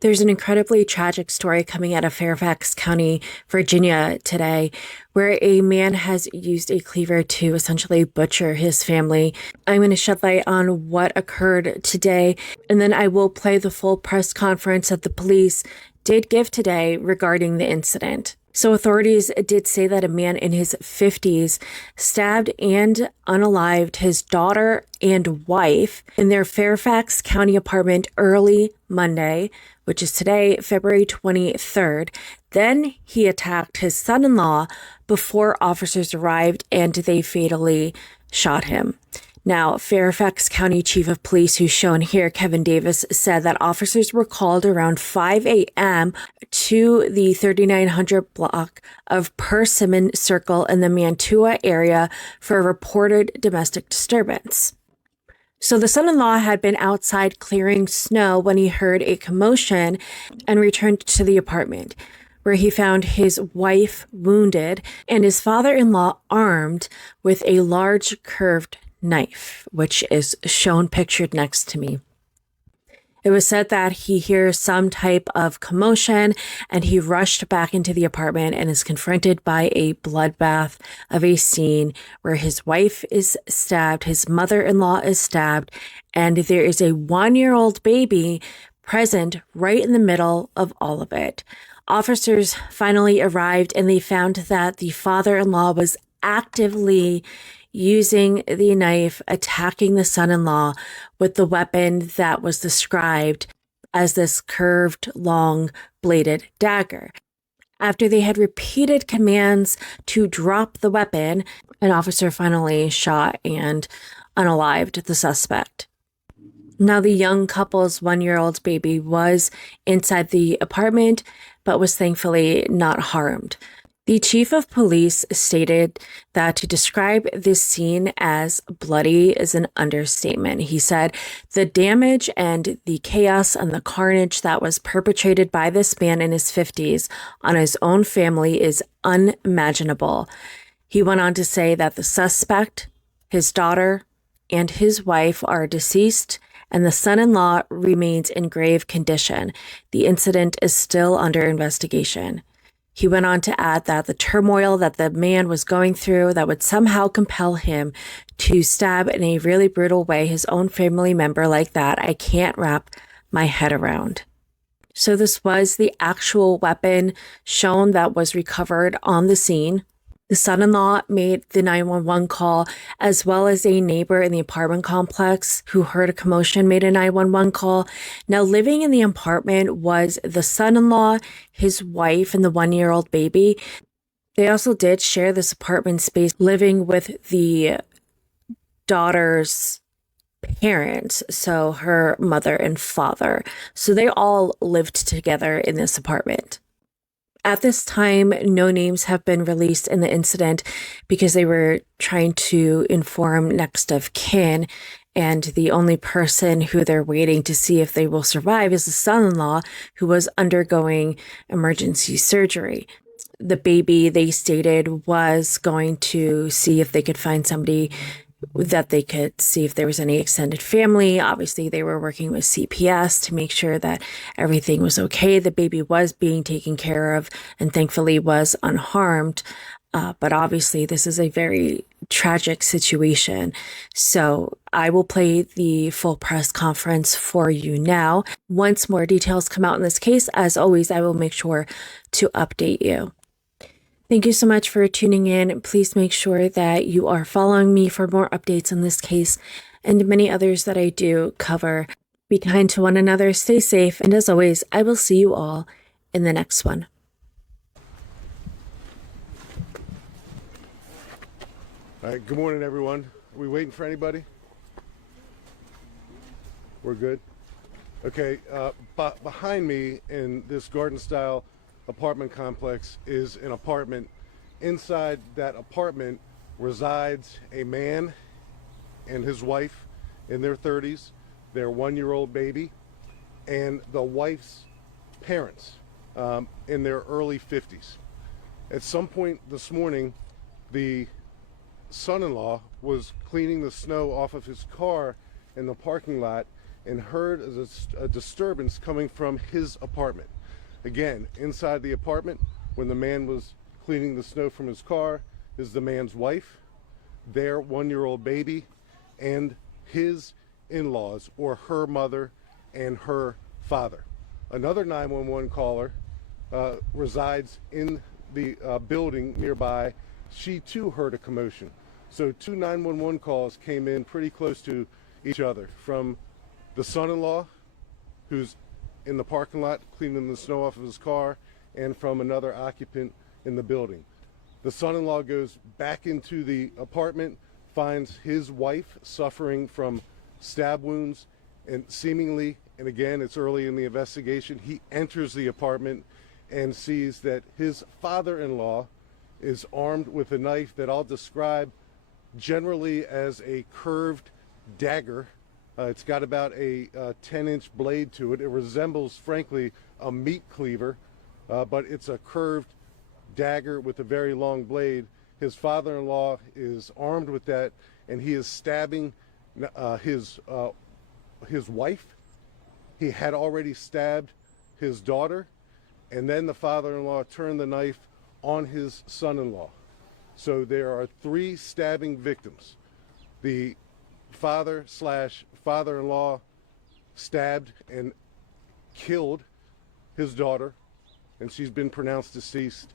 There's an incredibly tragic story coming out of Fairfax County, Virginia today, where a man has used a cleaver to essentially butcher his family. I'm going to shed light on what occurred today, and then I will play the full press conference that the police did give today regarding the incident. So authorities did say that a man in his 50s stabbed and unalived his daughter and wife in their Fairfax County apartment early Monday, which is today, February 23rd. Then he attacked his son-in-law before officers arrived and they fatally shot him. Now, Fairfax County Chief of Police, who's shown here, Kevin Davis, said that officers were called around 5 a.m. to the 3900 block of Persimmon Circle in the Mantua area for a reported domestic disturbance. So the son-in-law had been outside clearing snow when he heard a commotion and returned to the apartment, where he found his wife wounded and his father-in-law armed with a large curved knife, which is shown pictured next to me. It was said that he hears some type of commotion and he rushed back into the apartment and is confronted by a bloodbath of a scene where his wife is stabbed, his mother-in-law is stabbed, and there is a 1-year-old baby present right in the middle of all of it. Officers finally arrived and they found that the father-in-law was actively using the knife, attacking the son-in-law with the weapon that was described as this curved, long, bladed dagger. After they had repeated commands to drop the weapon, an officer finally shot and unalived the suspect. Now, the young couple's 1-year-old baby was inside the apartment, but was thankfully not harmed. The chief of police stated that to describe this scene as bloody is an understatement. He said, the damage and the chaos and the carnage that was perpetrated by this man in his 50s on his own family is unimaginable. He went on to say that the suspect, his daughter, and his wife are deceased, and the son-in-law remains in grave condition. The incident is still under investigation. He went on to add that the turmoil that the man was going through that would somehow compel him to stab in a really brutal way his own family member like that, I can't wrap my head around. So this was the actual weapon shown that was recovered on the scene. The son-in-law made the 911 call, as well as a neighbor in the apartment complex who heard a commotion made a 911 call. Now, living in the apartment was the son-in-law, his wife, and the 1-year-old baby. They also did share this apartment space, living with the daughter's parents, so her mother and father. So they all lived together in this apartment. At this time, no names have been released in the incident because they were trying to inform next of kin, and the only person who they're waiting to see if they will survive is the son-in-law, who was undergoing emergency surgery. The baby, they stated, was going to see if they could find somebody that they could see if there was any extended family. Obviously, they were working with CPS to make sure that everything was okay. The baby was being taken care of and thankfully was unharmed. But obviously, this is a very tragic situation. So I will play the full press conference for you now. Once more details come out in this case, as always, I will make sure to update you. Thank you so much for tuning in. Please make sure that you are following me for more updates on this case and many others that I do cover. Be kind to one another, stay safe, and as always, I will see you all in the next one. All right, good morning, everyone. Are we waiting for anybody? We're good? Okay, behind me in this garden-style apartment complex is an apartment. Inside that apartment resides a man and his wife in their 30s, their 1-year-old baby, and the wife's parents in their early 50s. At some point this morning, the son-in-law was cleaning the snow off of his car in the parking lot, and heard a disturbance coming from his apartment. Again, inside the apartment, when the man was cleaning the snow from his car, is the man's wife, their 1-year-old baby, and his in-laws, or her mother and her father. Another 911 caller resides in the building nearby. She too heard a commotion. So 2 911 calls came in pretty close to each other, from the son-in-law who's in the parking lot cleaning the snow off of his car, and from another occupant in the building. The son-in-law goes back into the apartment, finds his wife suffering from stab wounds, and seemingly, and again, it's early in the investigation, he enters the apartment and sees that his father-in-law is armed with a knife that I'll describe generally as a curved dagger. It's got about a 10-inch blade to it. It resembles, frankly, a meat cleaver, but it's a curved dagger with a very long blade. His father-in-law is armed with that, and he is stabbing his wife. He had already stabbed his daughter, and then the father-in-law turned the knife on his son-in-law. So there are 3 stabbing victims. The father/father-in-law stabbed and killed his daughter, and she's been pronounced deceased.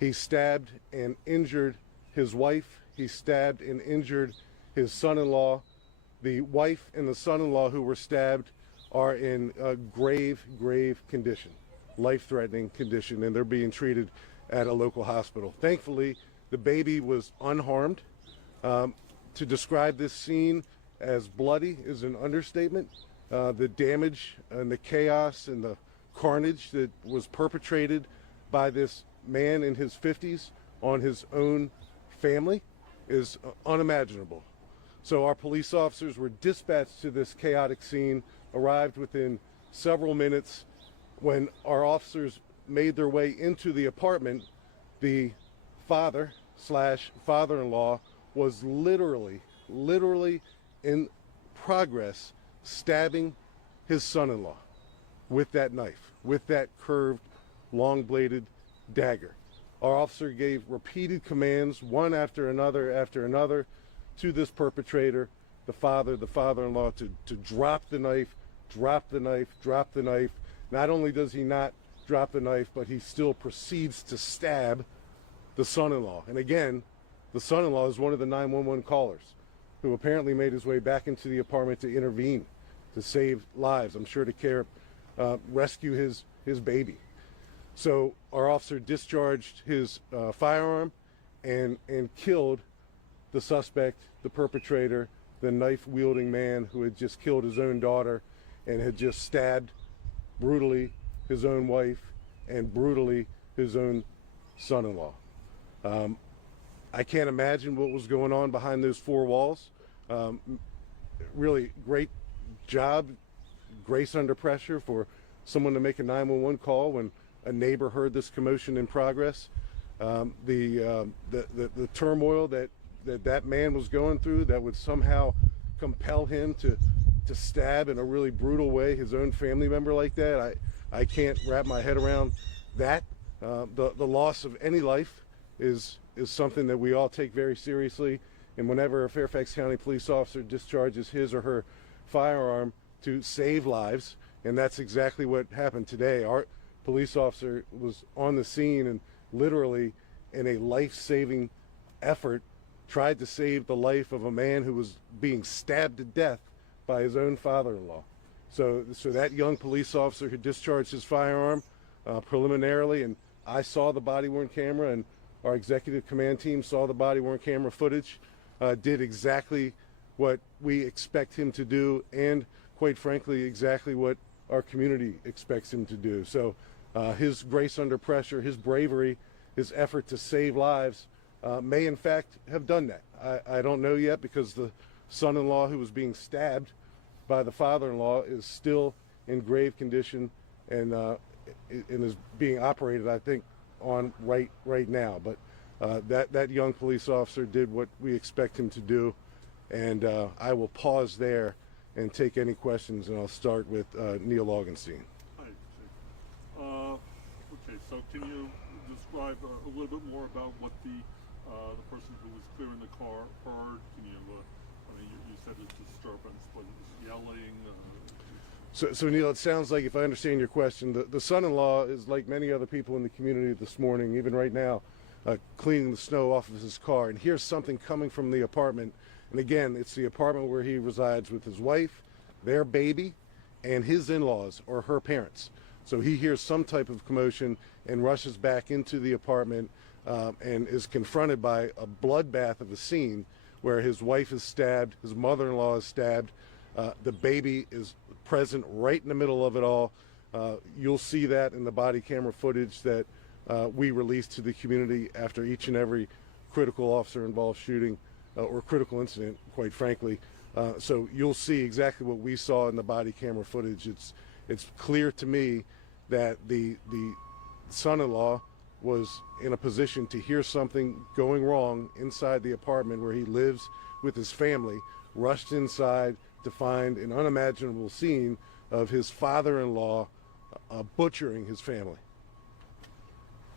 He stabbed and injured his wife. He stabbed and injured his son-in-law. The wife and the son-in-law who were stabbed are in a grave condition, life-threatening condition, and they're being treated at a local hospital. Thankfully, the baby was unharmed. To describe this scene as bloody is an understatement. The damage and the chaos and the carnage that was perpetrated by this man in his 50s on his own family is unimaginable. So our police officers were dispatched to this chaotic scene, arrived within several minutes. When our officers made their way into the apartment, the father/father-in-law was literally in progress stabbing his son-in-law with that knife, with that curved, long-bladed dagger. Our officer gave repeated commands, one after another, to this perpetrator, the father-in-law, to drop the knife, drop the knife, drop the knife. Not only does he not drop the knife, but he still proceeds to stab the son-in-law. And again, the son-in-law is one of the 911 callers who apparently made his way back into the apartment to intervene, to save lives, I'm sure to rescue his baby. So our officer discharged his firearm and killed the suspect, the perpetrator, the knife-wielding man who had just killed his own daughter and had just stabbed brutally his own wife and brutally his own son-in-law. I can't imagine what was going on behind those 4 walls. Really great job, grace under pressure for someone to make a 911 call when a neighbor heard this commotion in progress. The turmoil that man was going through that would somehow compel him to stab in a really brutal way his own family member like that. I can't wrap my head around that. The loss of any life is something that we all take very seriously, and whenever a Fairfax County police officer discharges his or her firearm to save lives, and that's exactly what happened today. Our police officer was on the scene and literally in a life-saving effort tried to save the life of a man who was being stabbed to death by his own father-in-law. So that young police officer who discharged his firearm preliminarily, and I saw the body-worn camera, and our executive command team saw the body-worn camera footage, did exactly what we expect him to do, and quite frankly, exactly what our community expects him to do. So his grace under pressure, his bravery, his effort to save lives may in fact have done that. I don't know yet, because the son-in-law who was being stabbed by the father-in-law is still in grave condition and is being operated, I think, on right now. But that young police officer did what we expect him to do, and I will pause there and take any questions, and I'll start with Neil Augenstein. Hi, Chief. Okay, so can you describe a little bit more about what the person who was clearing the car heard? Can you, I mean, you said it's disturbance, but it was yelling. So Neil, it sounds like, if I understand your question, the son-in-law is like many other people in the community this morning, even right now, cleaning the snow off of his car, and hears something coming from the apartment. And again, it's the apartment where he resides with his wife, their baby, and his in-laws, or her parents. So he hears some type of commotion and rushes back into the apartment and is confronted by a bloodbath of a scene where his wife is stabbed, his mother-in-law is stabbed, the baby is present right in the middle of it all. You'll see that in the body camera footage that we release to the community after each and every critical officer involved shooting or critical incident, quite frankly. So you'll see exactly what we saw in the body camera footage. It's clear to me that the son-in-law was in a position to hear something going wrong inside the apartment where he lives with his family, rushed inside to find an unimaginable scene of his father-in-law butchering his family.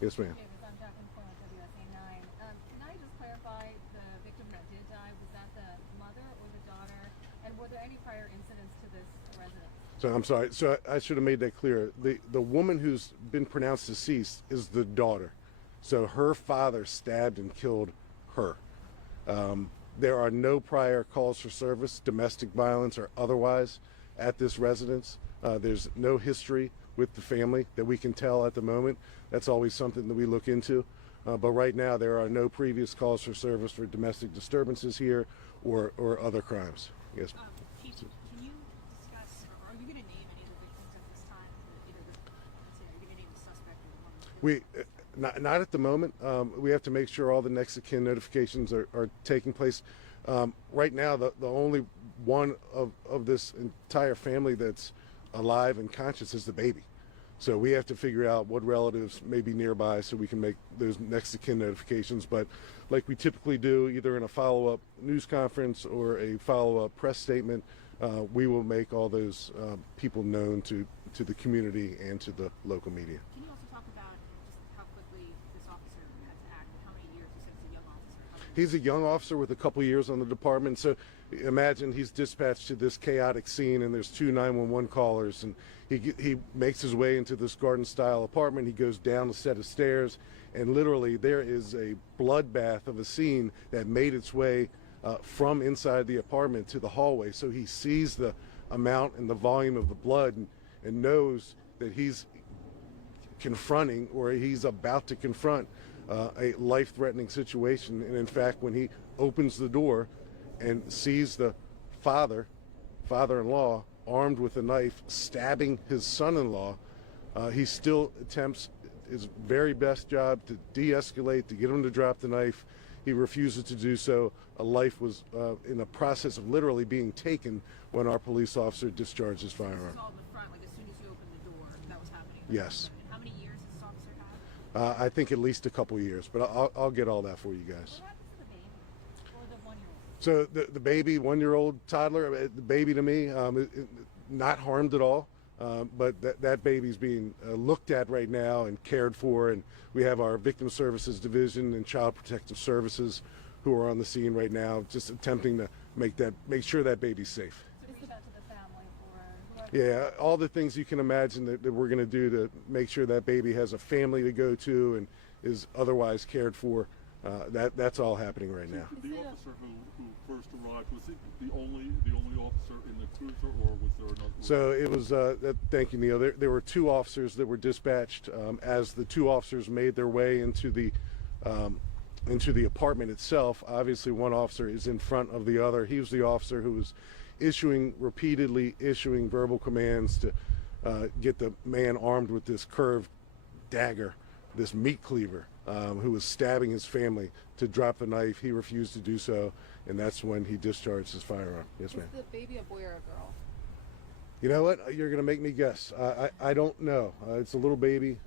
Yes, ma'am. I'm Jacqueline Corn with WSA 9. Can I just clarify, the victim that did die, was that the mother or the daughter? And were there any prior incidents to this residence? So I'm sorry. So I should have made that clear. The woman who's been pronounced deceased is the daughter. So her father stabbed and killed her. There are no prior calls for service, domestic violence or otherwise, at this residence. There's no history with the family that we can tell at the moment. That's always something that we look into. But right now, there are no previous calls for service for domestic disturbances here or other crimes. Yes. Chief, can you discuss, or are you going to name any of the victims at this time? Either are you going to name the suspect or the one? Not at the moment. We have to make sure all the next of kin notifications are taking place. Right now, the only one of this entire family that's alive and conscious is the baby. So we have to figure out what relatives may be nearby so we can make those next of kin notifications. But like we typically do, either in a follow-up news conference or a follow-up press statement, we will make all those people known to the community and to the local media. Can you also talk about just how quickly this officer had to act, and how many years? You said it's a young officer. He's a young officer with a couple years on the department. So imagine he's dispatched to this chaotic scene, and there's two 911 callers, and he makes his way into this garden-style apartment. He goes down a set of stairs, and literally there is a bloodbath of a scene that made its way from inside the apartment to the hallway. So he sees the amount and the volume of the blood and knows that he's confronting, or he's about to confront, a life-threatening situation. And in fact, when he opens the door and sees the father-in-law armed with a knife stabbing his son-in-law, he still attempts his very best job to de-escalate, to get him to drop the knife. He refuses to do so. A life was in the process of literally being taken when our police officer discharged his firearm. This is all in the front, like as soon as you opened the door, that was happening? Yes. And how many years does this officer have? I think at least a couple years, but I'll get all that for you guys. What happens to the baby? Or the 1-year-old? So the baby, 1-year-old toddler, the baby to me, not harmed at all. But that baby's being looked at right now and cared for, and we have our Victim Services Division and Child Protective Services who are on the scene right now, just attempting to make sure that baby's safe. So reach out to the family or whoever. Yeah, all the things you can imagine that we're going to do to make sure that baby has a family to go to and is otherwise cared for. That's all happening right now. The officer who first arrived, was he the only officer in the cruiser, or was there another? So it was, thank you, Neil. There were two officers that were dispatched. As the two officers made their way into the apartment itself, obviously one officer is in front of the other. He was the officer who was repeatedly issuing verbal commands to get the man armed with this curved dagger, this meat cleaver, who was stabbing his family, to drop the knife. He refused to do so, and that's when he discharged his firearm. Yes, ma'am. Is the baby a boy or a girl? You know what? You're going to make me guess. I don't know. It's a little baby,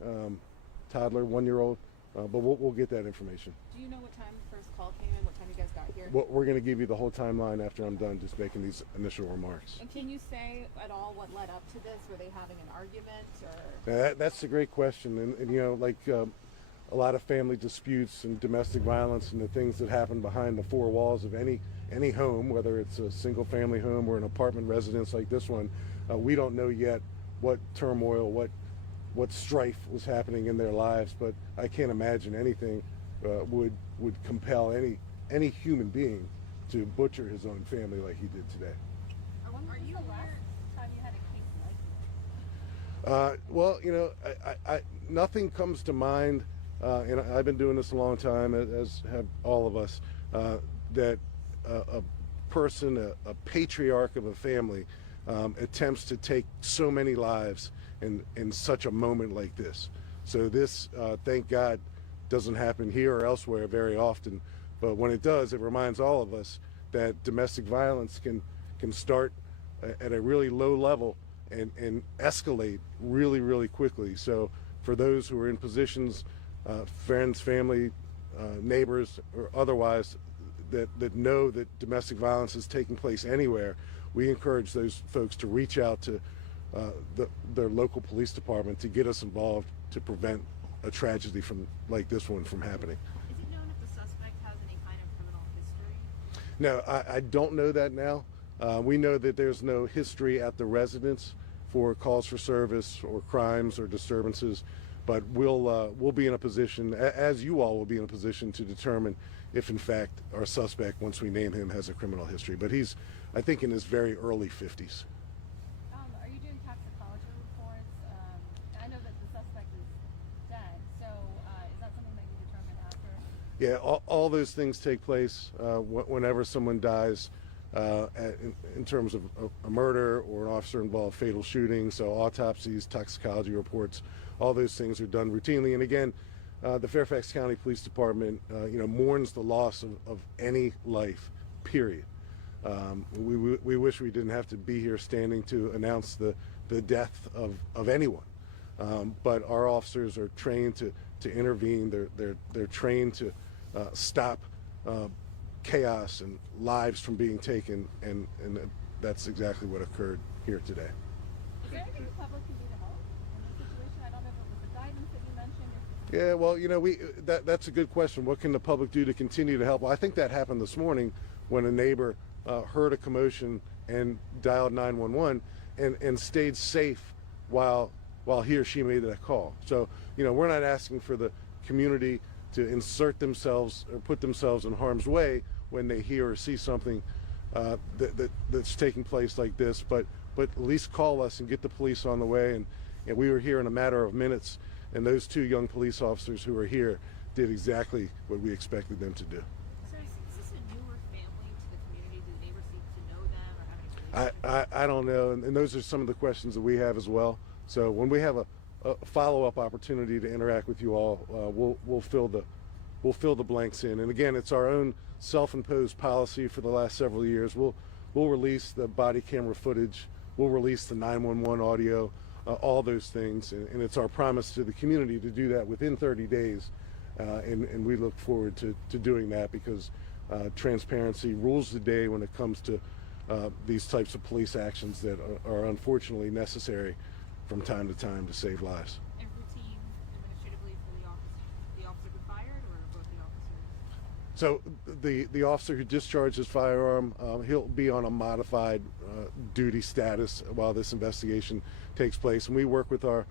toddler, 1-year-old, but we'll get that information. Do you know what time the first call came in? What time you guys got here? we're going to give you the whole timeline after I'm done just making these initial remarks. And can you say at all what led up to this? Were they having an argument or? That's a great question, and you know, like a lot of family disputes and domestic violence and the things that happen behind the four walls of any home, whether it's a single family home or an apartment residence like this one, we don't know yet what turmoil, what strife was happening in their lives, but I can't imagine anything would compel any human being to butcher his own family like he did today. Are you aware time you had a case like this? Well, you know, I nothing comes to mind, and I've been doing this a long time, as have all of us, that a person, a patriarch of a family, attempts to take so many lives in such a moment like this. So this, thank God, doesn't happen here or elsewhere very often. But when it does, it reminds all of us that domestic violence can start at a really low level and escalate really, really quickly. So for those who are in positions, friends, family, neighbors, or otherwise, that know that domestic violence is taking place anywhere, we encourage those folks to reach out to their local police department to get us involved to prevent a tragedy like this one from happening. Is it known if the suspect has any kind of criminal history? No, I don't know that now. We know that there's no history at the residence for calls for service or crimes or disturbances, but we'll be in a position, as you all will be in a position, to determine if in fact our suspect, once we name him, has a criminal history. But he's, I think, in his very early 50s. Are you doing toxicology reports? I know that the suspect is dead, so is that something that you determine after? Yeah, all those things take place whenever someone dies in terms of a murder or an officer-involved fatal shooting. So autopsies, toxicology reports, all those things are done routinely. And again, the Fairfax County Police Department, mourns the loss of any life, period. We wish we didn't have to be here standing to announce the death of anyone. But our officers are trained to intervene. They're trained to stop chaos and lives from being taken, and that's exactly what occurred here today. Is there anything the public can do to help in this situation? I don't know if it was the guidance that you mentioned. Yeah, well, that's a good question. What can the public do to continue to help? Well, I think that happened this morning when a neighbor heard a commotion and dialed 911 and stayed safe while he or she made that call. So, we're not asking for the community to insert themselves or put themselves in harm's way when they hear or see something that's taking place like this, but at least call us and get the police on the way. And we were here in a matter of minutes, and those two young police officers who are here did exactly what we expected them to do. So is this a newer family to the community? Do the neighbors seem to know them or have any relationship? I don't know, and those are some of the questions that we have as well. So when we have a follow-up opportunity to interact with you all, we'll fill the blanks in. And again, it's our own self-imposed policy for the last several years. We'll release the body camera footage. We'll release the 911 audio, all those things, and it's our promise to the community to do that within 30 days. And we look forward to doing that, because transparency rules the day when it comes to these types of police actions that are unfortunately necessary from time to time to save lives. And routine administratively for the officer who fired, or both the officers? So the officer who discharged his firearm, he'll be on a modified duty status while this investigation takes place, and we work with the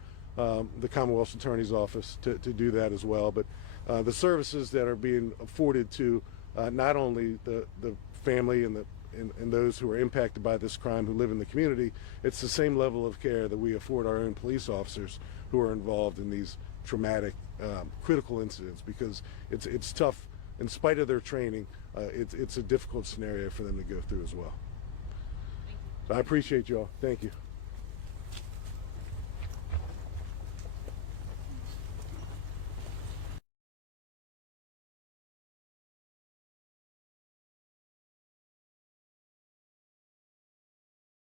Commonwealth Attorney's Office to do that as well. But the services that are being afforded to not only the family and those who are impacted by this crime who live in the community, it's the same level of care that we afford our own police officers who are involved in these traumatic, critical incidents, because it's tough. In spite of their training, it's a difficult scenario for them to go through as well. Thank you. So I appreciate you all. Thank you.